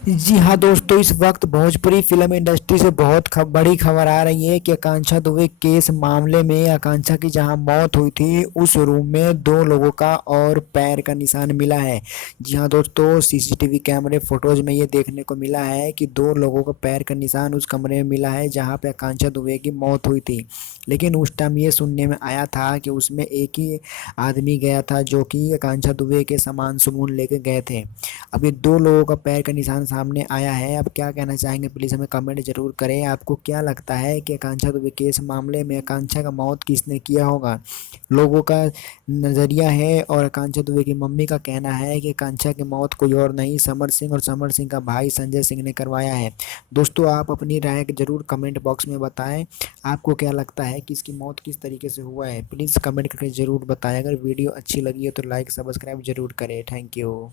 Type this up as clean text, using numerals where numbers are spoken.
जी हाँ दोस्तों, इस वक्त भोजपुरी फिल्म इंडस्ट्री से बहुत बड़ी खबर आ रही है कि आकांक्षा दुबे केस मामले में आकांक्षा की जहां मौत हुई थी उस रूम में दो लोगों का और पैर का निशान मिला है। जी हाँ दोस्तों, सीसीटीवी कैमरे फोटोज में ये देखने को मिला है कि दो लोगों का पैर का निशान उस कमरे में मिला है जहां पे आकांक्षा दुबे की मौत हुई थी। लेकिन उस टाइम ये सुनने में आया था कि उसमें एक ही आदमी गया था जो कि आकांक्षा दुबे के सामान सुमून लेके गए थे। अब ये दो लोगों का पैर का निशान सामने आया है। अब क्या कहना चाहेंगे, प्लीज़ हमें कमेंट जरूर करें। आपको क्या लगता है कि आकांक्षा दुबे केस मामले में आकांक्षा का मौत किसने किया होगा? लोगों का नज़रिया है और आकांक्षा दुबे की मम्मी का कहना है कि आकांक्षा की मौत कोई और नहीं, समर सिंह और समर सिंह का भाई संजय सिंह ने करवाया है। दोस्तों, आप अपनी राय जरूर कमेंट बॉक्स में बताएं। आपको क्या लगता है कि इसकी मौत किस तरीके से हुआ है? प्लीज़ कमेंट करके ज़रूर बताएं। अगर वीडियो अच्छी लगी है तो लाइक सब्सक्राइब जरूर करें। Thank you.